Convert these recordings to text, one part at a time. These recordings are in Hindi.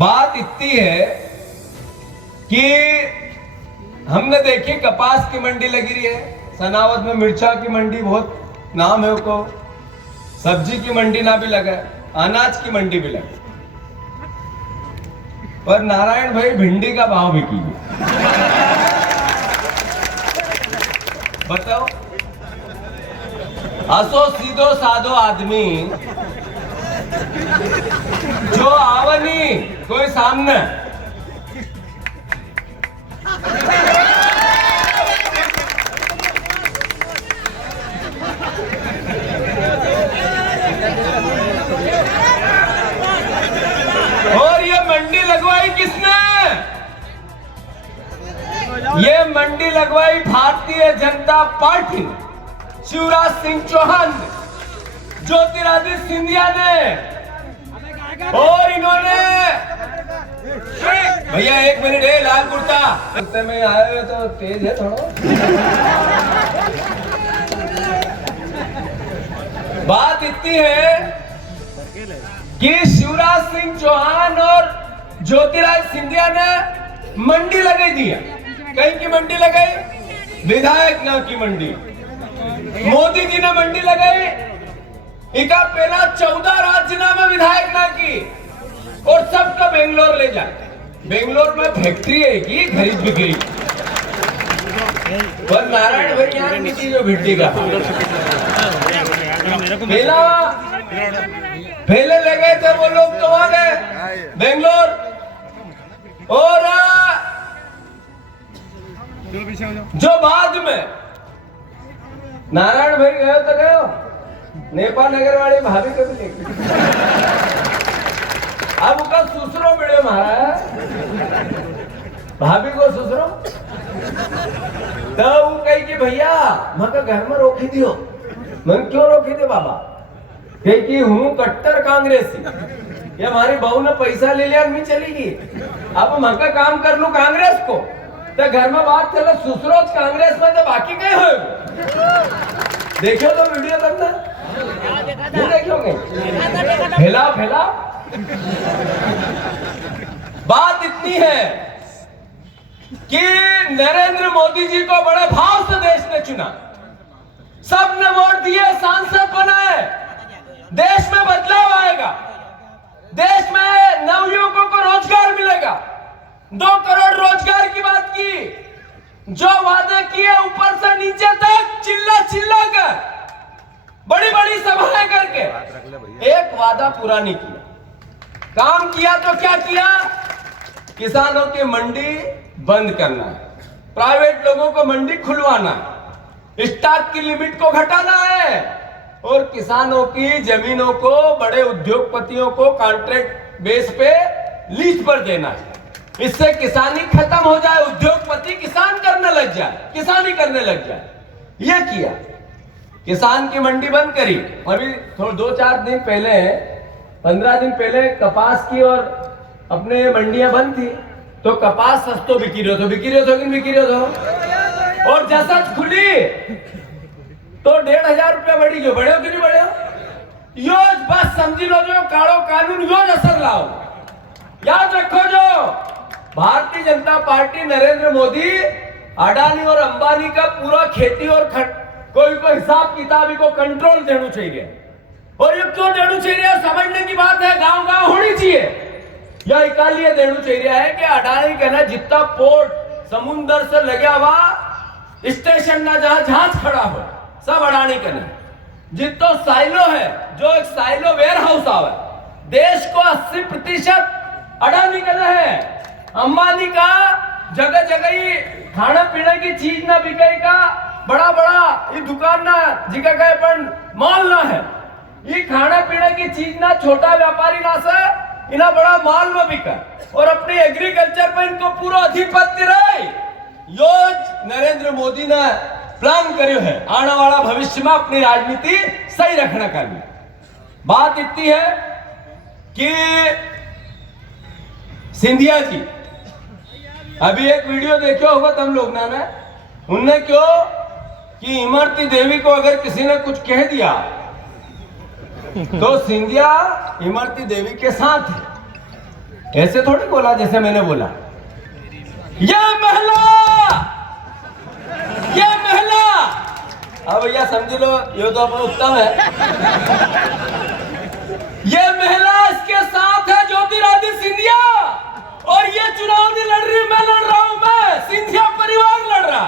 बात इतनी है कि हमने देखी कपास की मंडी लगी रही है, सनावद में मिर्चा की मंडी बहुत नाम है उसको, सब्जी की मंडी ना भी लगा, अनाज की मंडी भी लगा, पर नारायण भाई भिंडी का भाव भी कीजिए। बताओ, असो सीधो साधो आदमी जो आवनी कोई सामने और ये मंडी लगवाई किसने? ये मंडी लगवाई भारतीय जनता पार्टी, शिवराज सिंह चौहान ने, ज्योतिरादित्य सिंधिया ने, और इन्होंने भैया एक मिनट है, लाल कुर्ता में आए हुए तो तेज है थोड़ा। बात इतनी है कि शिवराज सिंह चौहान और ज्योतिरादित्य सिंधिया ने मंडी लगाई दी है। कहीं की मंडी लगाई? विधायक नाम की मंडी। मोदी जी ने मंडी लगाई, इका पहला 14 राज्यनामा विधायक ना की, और सबका बेंगलोर ले जाए। बेंगलोर में फैक्ट्री है कि खरीद बिक्री, पर नारायण भाई यहाँ की जो भिंडी का पहले ले गए थे वो लोग, तो वहां गए बेंगलोर, और जो बाद में नारायण भाई गए तो गए, नेपाल नगर वाली भाभी को भी लेके अब उसका ससुरो मिले महाराज, भाभी को ससुरो तो वो कही कि भैया मैं घर में रोकी दियो। मैं क्यों रोकी दे बाबा? कही कि हूँ कट्टर कांग्रेसी, ये हमारी बहू ने पैसा ले लिया, नहीं चलेगी, अब मैं काम कर लू कांग्रेस को, तो घर में बात चले ससुरो कांग्रेस में, तो बाकी कहीं हो। देखियो तो वीडियो करना नहीं देखोगे, फैला फैला। बात इतनी है कि नरेंद्र मोदी जी को बड़े भाव से देश ने चुना, सबने वोट दिए, सांसद बनाए, देश में बदलाव आएगा, देश में नवयुवकों को रोजगार मिलेगा, 2 करोड़ रोजगार की बात की, जो वादे किए ऊपर से नीचे तक चिल्ला चिल्ला कर, बड़ी बड़ी सभाएं करके, एक वादा पूरा नहीं किया। काम किया तो क्या किया? किसानों की मंडी बंद करना है, प्राइवेट लोगों को मंडी खुलवाना है, स्टॉक की लिमिट को घटाना है, और किसानों की जमीनों को बड़े उद्योगपतियों को कॉन्ट्रैक्ट बेस पे लीज पर देना है। इससे किसानी खत्म हो जाए, उद्योगपति किसान करने लग जाए, किसानी करने लग जाए। यह किया, किसान की मंडी बंद करी। अभी थोड़ा 2-4 दिन पहले, 15 दिन पहले कपास की और अपने मंडियां बंद थी, तो कपास सस्तो बिकी रहो तो, और जैसा खुली तो 1500 रुपया बढ़ी, जो बढ़े हो कि नहीं बढ़े हो, यो बस समझी लो, जो कालो कानून यो असर लाओ। याद रखो, जो भारतीय जनता पार्टी नरेंद्र मोदी अडानी और अंबानी का पूरा खेती और कोई को हिसाब किताब को कंट्रोल देना चाहिए, और ये क्यों देना चाहिए समझने की बात है, गांव गांव होनी चाहिए। यह इकालिए देना चाहिए है कि अडानी कहना जितना पोर्ट समुद्र से लगा हुआ स्टेशन ना, जहां जहाज खड़ा हो, सब अडानी कहना, जितना साइलो है, जो एक साइलो वेयर हाउस आवे, देश को 80% अडानी कहना है। अंबानी का जगह जगह ही खाना पीने की चीज ना बिके का, बड़ा बड़ा ये दुकान ना जिका गए पर माल ना है, ये खाना पीने की चीज ना छोटा व्यापारी ना से इना बड़ा माल में बिका, और अपनी एग्रीकल्चर पर इनको पूरा अधिपत्य रहे। यो नरेंद्र मोदी ने प्लान करियो है आने वाला भविष्य में अपनी राजनीति सही रखने का लिए। बात इतनी है कि सिंधिया जी, अभी एक वीडियो देखो होगा तुम लोग ना, उनने क्यों कि इमरती देवी को अगर किसी ने कुछ कह दिया तो सिंधिया इमरती देवी के साथ है। ऐसे थोड़ी बोला जैसे मैंने बोला। ये महिला, ये महिला, अब भैया समझ लो ये तो अपना उत्तम है। ये महिला इसके साथ है ज्योतिरादित्य सिंधिया, और ये चुनाव नहीं लड़ रही, मैं लड़ रहा हूं, मैं सिंधिया परिवार लड़ रहा।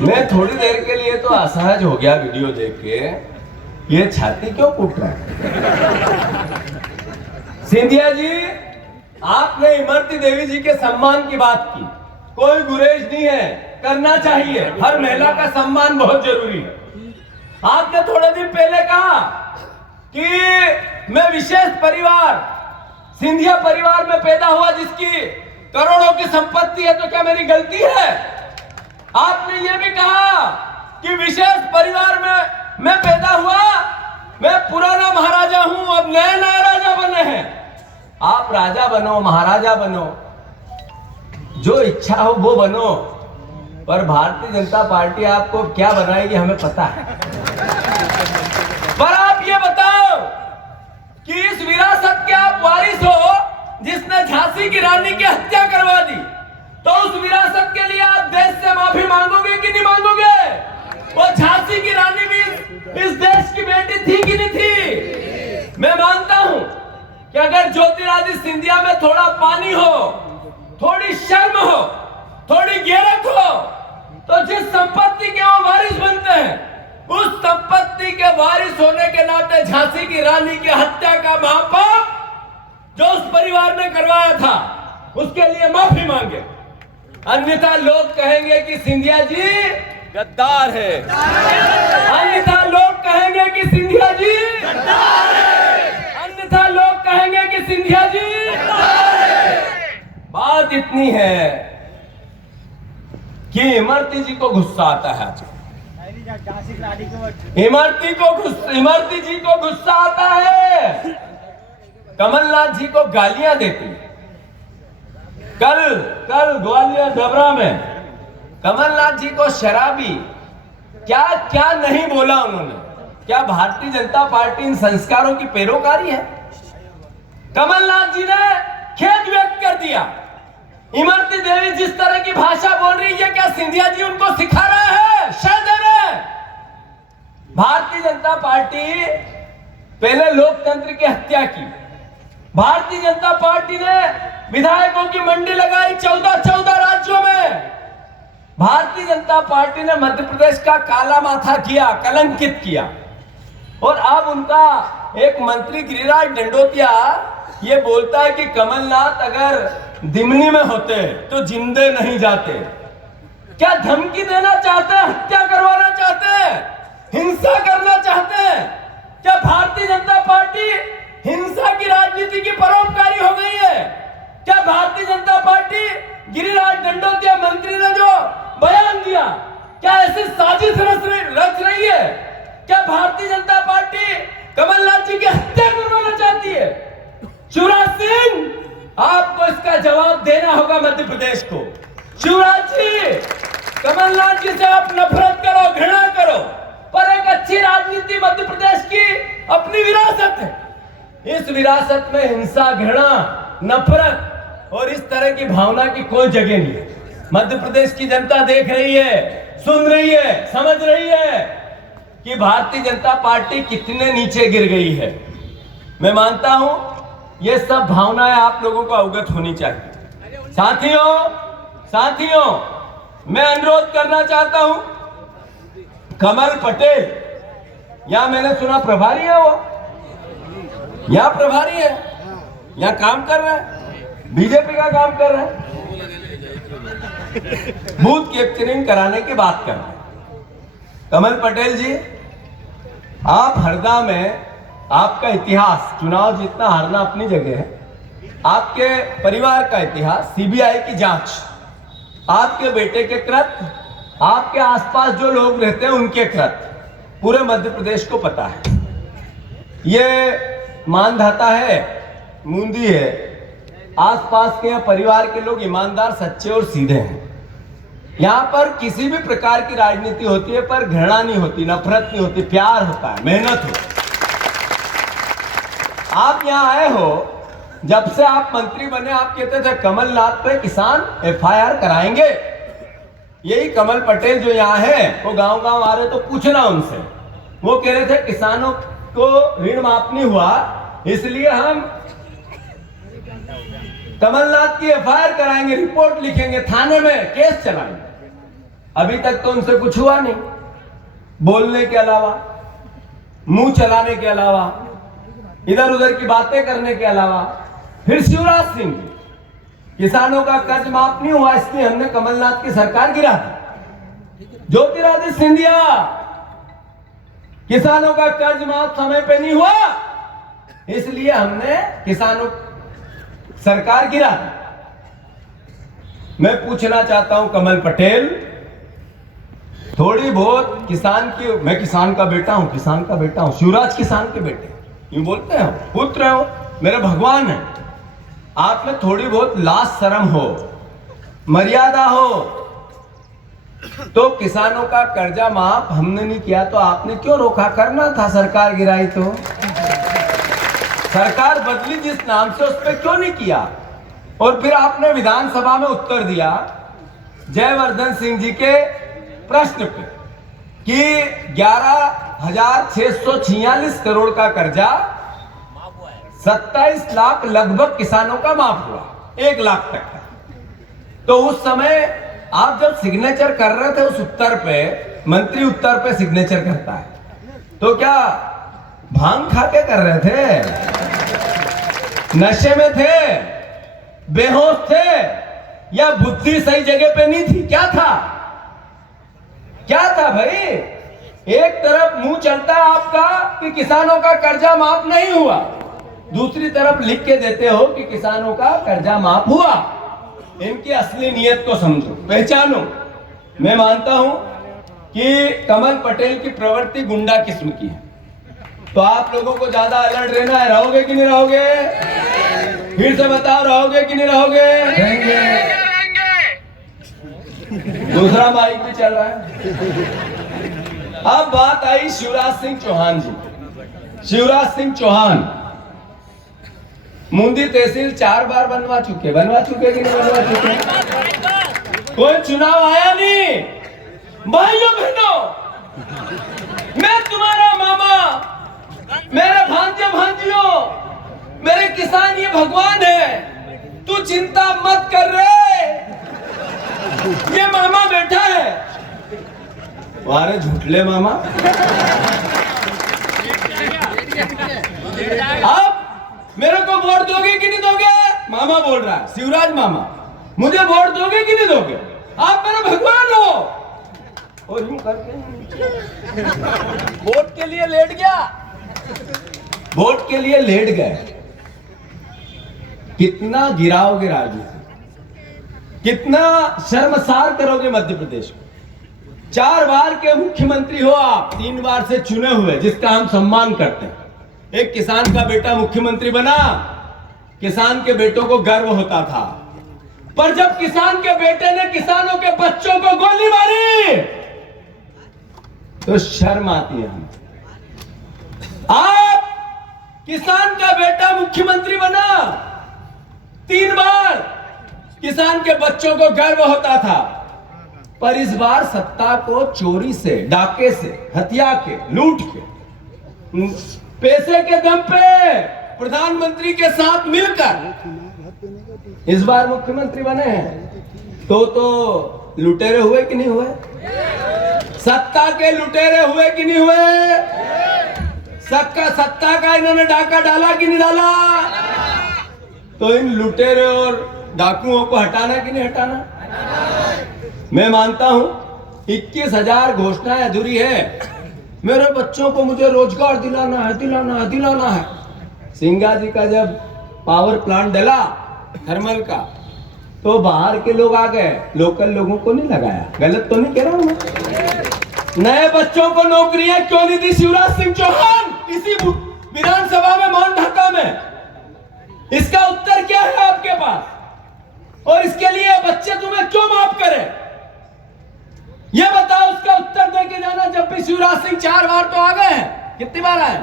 मैं थोड़ी देर के लिए तो असहज हो गया वीडियो देख के, ये छाती क्यों कूट रहा है? सिंधिया जी, आपने इमरती देवी जी के सम्मान की बात की, कोई गुरेज नहीं है, करना चाहिए, हर महिला का सम्मान बहुत जरूरी है। आपने थोड़े दिन पहले कहा कि मैं विशेष परिवार, सिंधिया परिवार में पैदा हुआ जिसकी करोड़ों की संपत्ति है, तो क्या मेरी गलती है? आपने ये भी कहा कि विशेष परिवार में मैं पैदा हुआ, मैं पुराना महाराजा हूं, अब नए नए राजा बने हैं। आप राजा बनो, महाराजा बनो, जो इच्छा हो वो बनो, पर भारतीय जनता पार्टी आपको क्या बनाएगी हमें पता है। पर आप ये बताओ कि इस विरासत के आप वारिस हो जिसने झांसी की रानी की हत्या करवा दी, तो उस विरासत के लिए आप देश से माफी मांगोगे कि नहीं मांगोगे? वो झांसी की रानी भी इस देश की बेटी थी कि नहीं थी? मैं मानता हूं कि अगर ज्योतिरादित्य सिंधिया में थोड़ा पानी हो, थोड़ी शर्म हो, थोड़ी गैरत हो, तो जिस संपत्ति के वो वारिस बनते हैं, उस संपत्ति के वारिस होने के नाते झांसी की रानी की हत्या का महापाप जो उस परिवार ने करवाया था, उसके लिए माफी मांगे। अन्यथा लोग कहेंगे कि सिंधिया जी गद्दार है, अन्यथा लोग कहेंगे कि सिंधिया जी गद्दार है, अन्यथा लोग कहेंगे कि सिंधिया जी गद्दार है। बात इतनी है कि इमरती जी को गुस्सा आता है, इमरती जी को गुस्सा आता है, कमलनाथ जी को गालियां देती। कल ग्वालियर डबरा में कमलनाथ जी को शराबी क्या क्या नहीं बोला उन्होंने। क्या भारतीय जनता पार्टी इन संस्कारों की पैरोकारी है? कमलनाथ जी ने खेद व्यक्त कर दिया, इमरती देवी जिस तरह की भाषा बोल रही है, क्या सिंधिया जी उनको सिखा रहे हैं, शायद दे रहे हैं? भारतीय जनता पार्टी पहले लोकतंत्र की हत्या की, भारतीय जनता पार्टी ने विधायकों की मंडी लगाई 14 राज्यों में, भारतीय जनता पार्टी ने मध्य प्रदेश का काला माथा किया, कलंकित किया, और अब उनका एक मंत्री गिरिराज दंडोतिया ये बोलता है कि कमलनाथ अगर दिमनी में होते तो जिंदे नहीं जाते। क्या धमकी देना चाहते हैं, हत्या करवाना चाहते हैं, हिंसा करना चाहते हैं? क्या भारतीय जनता पार्टी हिंसा की राजनीति की परोपकारी हो गई है? क्या भारतीय जनता पार्टी गिरिराज दंडोतिया मंत्री ने जो बयान दिया, क्या ऐसी साजिश रच रही है? क्या भारतीय जनता पार्टी कमलनाथ जी की हत्या करवाना चाहती है? शिवराज सिंह, आपको इसका जवाब देना होगा मध्य प्रदेश को। शिवराज जी, कमलनाथ जी से आप नफरत करो, घृणा करो, पर एक अच्छी राजनीति मध्य प्रदेश की अपनी विरासत है। इस विरासत में हिंसा, घृणा, नफरत और इस तरह की भावना की कोई जगह नहीं है। मध्य प्रदेश की जनता देख रही है, सुन रही है, समझ रही है कि भारतीय जनता पार्टी कितने नीचे गिर गई है। मैं मानता हूं ये सब भावनाएं आप लोगों को अवगत होनी चाहिए। साथियों, मैं अनुरोध करना चाहता हूं, कमल पटेल, यहां मैंने सुना प्रभारी है, वो यहां प्रभारी है, यहां काम कर रहा है, बीजेपी का काम कर रहा है, बूथ कैप्चरिंग कराने की बात कर रहे हैं। कमल पटेल जी, आप हरदा में आपका इतिहास, चुनाव जीतना हारना अपनी जगह है, आपके परिवार का इतिहास, सीबीआई की जांच, आपके बेटे के कृत्य, आपके आसपास जो लोग रहते हैं उनके कृत्य पूरे मध्य प्रदेश को पता है। ये मानधाता है, मुंदी है, आसपास के परिवार के लोग ईमानदार, सच्चे और सीधे हैं। यहाँ पर किसी भी प्रकार की राजनीति होती है पर घृणा नहीं होती, नफरत नहीं होती, प्यार होता है, मेहनत होती है। आप यहाँ आए हो, जब से आप मंत्री बने आप कहते थे कमलनाथ पे किसान एफआईआर कराएंगे। यही कमल पटेल जो यहाँ है वो गांव गांव आ रहे तो पूछना उनसे, वो कह रहे थे किसानों को ऋण माफ नहीं हुआ इसलिए हम कमलनाथ की एफआईआर कराएंगे, रिपोर्ट लिखेंगे, थाने में केस चलाएंगे। अभी तक तो उनसे कुछ हुआ नहीं, बोलने के अलावा, मुंह चलाने के अलावा, इधर उधर की बातें करने के अलावा। फिर शिवराज सिंह किसानों का कर्ज माफ नहीं हुआ इसलिए हमने कमलनाथ की सरकार गिरा दी। ज्योतिरादित्य सिंधिया किसानों का कर्ज माफ समय पे नहीं हुआ इसलिए हमने किसानों सरकार गिरा दी। मैं पूछना चाहता हूं कमल पटेल, थोड़ी बहुत किसान की, मैं किसान का बेटा हूं, किसान का बेटा हूं, शिवराज किसान के बेटे यूं बोलते हैं, पुत्र हो, मेरे भगवान है। आप में थोड़ी बहुत लाज शर्म हो, मर्यादा हो, तो किसानों का कर्जा माफ हमने नहीं किया तो आपने क्यों रोका? करना था, सरकार गिराई तो सरकार बदली जिस नाम से, उस पर क्यों नहीं किया? और फिर आपने विधानसभा में उत्तर दिया जयवर्धन सिंह जी के प्रश्न पे कि 11,646 करोड़ का कर्जा 27 लाख लगभग किसानों का माफ हुआ, 1 लाख तक का। तो उस समय आप जब सिग्नेचर कर रहे थे उस उत्तर पे, मंत्री उत्तर पे सिग्नेचर करता है, तो क्या भांग खा के कर रहे थे, नशे में थे, बेहोश थे, या बुद्धि सही जगह पे नहीं थी? क्या था, क्या था भाई? एक तरफ मुंह चलता है आपका कि किसानों का कर्जा माफ नहीं हुआ, दूसरी तरफ लिख के देते हो कि किसानों का कर्जा माफ हुआ। इनकी असली नीयत को समझो, पहचानो। मैं मानता हूं कि कमल पटेल की प्रवृत्ति गुंडा किस्म की है, तो आप लोगों को ज्यादा अलर्ट रहना है। रहोगे कि नहीं रहोगे? फिर से बताओ, रहोगे कि नहीं रहोगे? रहेंगे। दूसरा माइक भी चल रहा है। अब बात आई शिवराज सिंह चौहान जी। शिवराज सिंह चौहान मुंदी तहसील 4 बार बनवा चुके कि नहीं बनवा चुके? कोई चुनाव आया नहीं। भाइयों बहनों, मैं तुम्हारा मामा, मेरे भांजे भांजियों, मेरे किसान ये भगवान है, तू चिंता मत कर रहे, ये मामा बैठा है। वारे झूठले मामा। अब मेरे को वोट दोगे कि नहीं दोगे? मामा बोल रहा है, शिवराज मामा, मुझे वोट दोगे कि नहीं दोगे? आप मेरे भगवान हो। और यूं करके वोट के लिए लेट गया, वोट के लिए लेट गए। कितना गिराओगे राजनीति, कितना शर्मसार करोगे मध्य प्रदेश को। 4 बार के मुख्यमंत्री हो आप, 3 बार से चुने हुए, जिसका हम सम्मान करते हैं। एक किसान का बेटा मुख्यमंत्री बना, किसान के बेटों को गर्व होता था, पर जब किसान के बेटे ने किसानों के बच्चों को गोली मारी तो शर्म आती है हमें। आप किसान का बेटा मुख्यमंत्री बना, 3 बार किसान के बच्चों को गर्व होता था, पर इस बार सत्ता को चोरी से, डाके से, हत्या के, लूट के, पैसे के दम पे प्रधानमंत्री के साथ मिलकर इस बार मुख्यमंत्री बने हैं। तो लुटेरे हुए कि नहीं हुए? सत्ता के लुटेरे हुए कि नहीं हुए? सत्ता का इन्होंने डाका डाला कि नहीं डाला? तो इन लुटेरे और डाकुओं को हटाना कि नहीं हटाना? मैं मानता हूं 21,000 घोषणाएं अधूरी है। मेरे बच्चों को मुझे रोजगार दिलाना है, दिलाना है, दिलाना है। सिंगा जी का जब पावर प्लांट डला थर्मल का, तो बाहर के लोग आ गए, लोकल लोगों को नहीं लगाया। गलत तो नहीं कह रहा हूं मैं? नए बच्चों को नौकरियां क्यों नहीं दी शिवराज सिंह चौहान इसी विधानसभा में, मौन ढाका में? इसका उत्तर क्या है आपके पास? और इसके लिए बच्चे तुम्हें क्यों माफ करें? यह बताओ, उसका उत्तर दे के जाना। जब भी शिवराज सिंह 4 बार तो आ गए हैं, कितनी बार आए?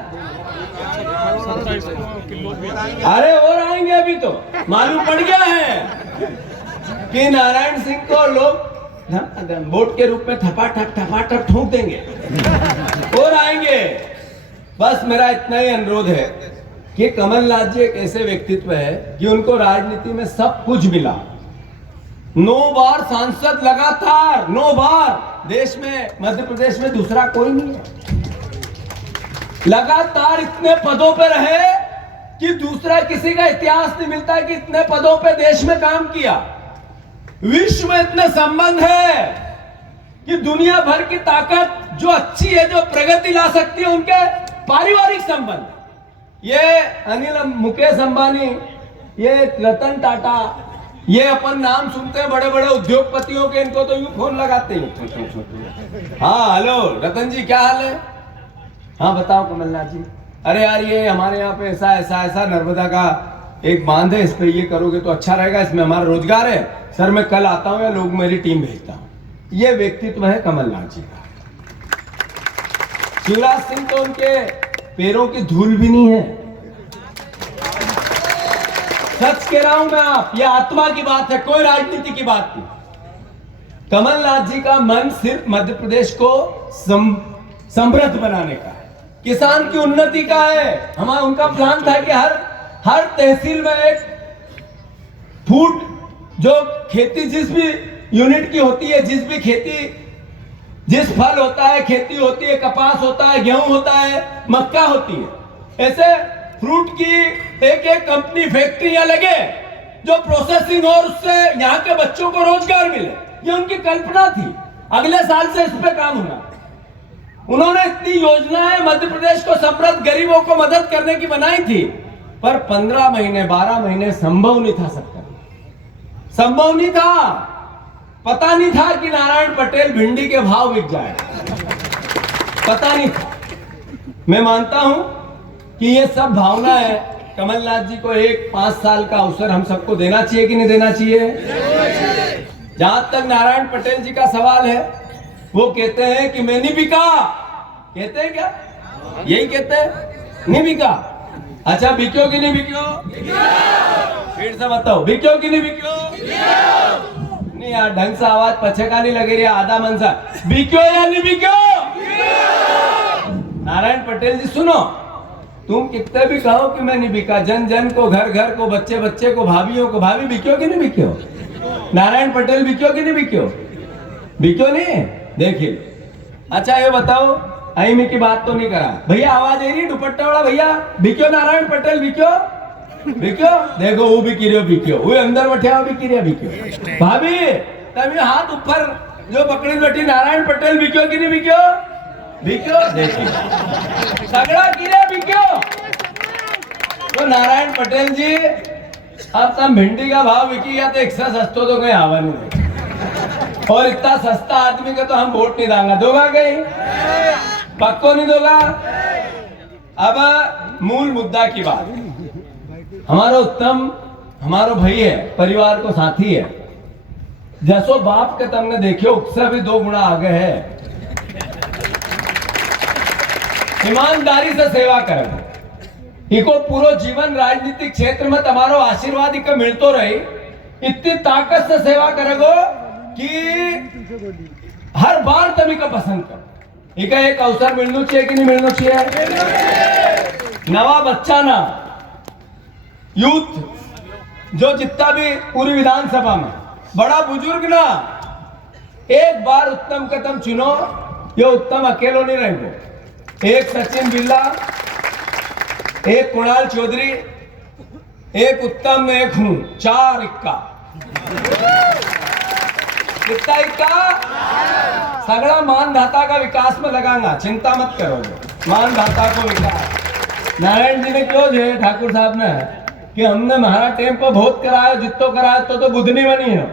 अरे और आएंगे अभी तो। मालूम पड़ गया है कि नारायण सिंह को लोग वोट के रूप में थपाटप ठोक देंगे और आएंगे। बस मेरा इतना ही अनुरोध है कि कमलनाथ जी एक ऐसे व्यक्तित्व है कि उनको राजनीति में सब कुछ मिला। 9 बार सांसद लगातार, 9 बार। देश में, मध्य प्रदेश में दूसरा कोई नहीं है। लगातार इतने पदों पर रहे कि दूसरा किसी का इतिहास नहीं मिलता कि इतने पदों पे देश में काम किया। विश्व में इतने संबंध है कि दुनिया भर की ताकत जो अच्छी है, जो प्रगति ला सकती है, उनके पारिवारिक संबंध। ये अनिल मुकेश अंबानी, ये रतन टाटा, ये अपन नाम सुनते हैं बड़े बड़े उद्योगपतियों के, इनको तो यूं फोन लगाते हैं। हाँ हेलो रतन जी, क्या हाल है? हाँ बताओ कमलनाथ जी। अरे यार ये हमारे यहाँ पे ऐसा नर्मदा का एक बांध है, इस पे ये करोगे तो अच्छा रहेगा, इसमें हमारा रोजगार है। सर मैं कल आता हूँ या लोग मेरी टीम भेजता हूँ। ये व्यक्तित्व है कमलनाथ जी का। शिवराज सिंह तो उनके पैरों की धूल भी नहीं है। सच कह रहा हूं मैं, आप ये आत्मा की बात है, कोई राजनीति की बात नहीं। कमलनाथ जी का मन सिर्फ मध्य प्रदेश को समृद्ध बनाने का है, किसान की उन्नति का है। हमारा उनका प्लान था कि हर तहसील में एक फूड जो खेती जिस भी यूनिट की होती है, जिस भी खेती, जिस फल होता है, खेती होती है, कपास होता है, गेहूं होता है, मक्का होती है, ऐसे फ्रूट की एक कंपनी, फैक्ट्री यहाँ लगे जो प्रोसेसिंग हो, उससे यहाँ के बच्चों को रोजगार मिले। ये उनकी कल्पना थी। अगले साल से इस पे काम होना। उन्होंने इतनी योजनाएं मध्य प्रदेश को समृद्ध, गरीबों को मदद करने की बनाई थी, पर 15 महीने 12 महीने संभव नहीं था सबका, संभव नहीं था। पता नहीं था कि नारायण पटेल भिंडी के भाव बिक जाए, पता नहीं था। मैं मानता हूं कि ये सब भावना है। कमलनाथ जी को एक 5 साल का अवसर हम सबको देना चाहिए कि नहीं देना चाहिए? जहां तक नारायण पटेल जी का सवाल है, वो कहते हैं कि मैं नहीं बिका। कहते हैं क्या? यही कहते हैं, नहीं बिका। अच्छा बिक्यो कि नहीं बिक्यो? फिर से बताओ, बिक्यो कि नहीं बिक्यो? नहीं यार, ढंग से आवाज पछे का नहीं लगे रही, आधा मन सा। बिक्यो या नहीं बिक्यो? नारायण पटेल जी सुनो, तुम कितने भी कहो कि मैं नहीं बिका, जन जन को, घर घर को, बच्चे बच्चे को, भाभीियों को, भाभी बिक्यो कि नहीं बिक्यो? नारायण पटेल बिक्यो कि नहीं बिक्यो? बिक्यो नहीं? देखिए, अच्छा ये बताओ, अहिमी की बात तो नहीं करा भैया, आवाज आ रही दुपट्टा वाला भैया, बिक्यो नारायण पटेल बिक्यो? बिक्यो? देखो वो भी किरियो बिक्यो, वो अंदर बैठा भी किरिया बिक्यो। भाभी तभी हाथ ऊपर जो पकड़ी बैठी, नारायण पटेल बिक्यो कि नहीं बिक्यो? बिक्यो? देखिए सगड़ा किरिया बिक्यो। तो नारायण पटेल जी, अब तुम भिंडी का भाव बिकी या तो एक सस्तो तो कहीं आवा नहीं, और इतना सस्ता आदमी का तो हम वोट नहीं देंगे। दोगा कहीं? पक्को नहीं दोगा? अब मूल मुद्दा की बात, हमारा उत्तम हमारो भाई है, परिवार को साथी है, जैसो बाप के तुमने देखियो, उससे भी 2 गुना आगे है। ईमानदारी से सेवा करें, इको पूरा जीवन राजनीतिक क्षेत्र में तुम्हारो आशीर्वाद इको मिलतो रही, इतनी ताकत से सेवा करेगो कि हर बार तुम इको पसंद करो। इका एक अवसर मिलना चाहिए कि नहीं मिलना चाहिए? नवा बच्चा ना, यूथ जो जितना भी पूरी विधानसभा में, बड़ा बुजुर्ग ना, एक बार उत्तम का तुम चुनो। ये उत्तम अकेलो नहीं रहेंगे, एक सचिन बिरला, एक कुणाल चौधरी, एक उत्तम, एक हूं, 4 इक्का। कितना इक्का? सगड़ा मानधाता का विकास में लगाऊंगा, चिंता मत करो। मानधाता को विकास नारायण जी ने क्यों जो ठाकुर साहब ने कि हमने हमारा टाइम पर बहुत कराया, जितो कराया तो बुद्धनी बनी है,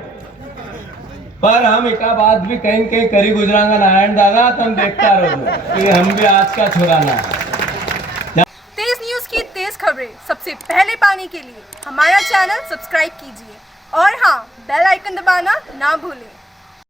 पर हम एक बात भी कहीं कहीं करी गुजरांगा। नारायण दादा तुम देखता रहो कि हम भी आज का छुड़ाना है। तेज न्यूज की तेज खबरें सबसे पहले पाने के लिए हमारा चैनल सब्सक्राइब कीजिए और हाँ, बेल आइकन दबाना ना भूलें।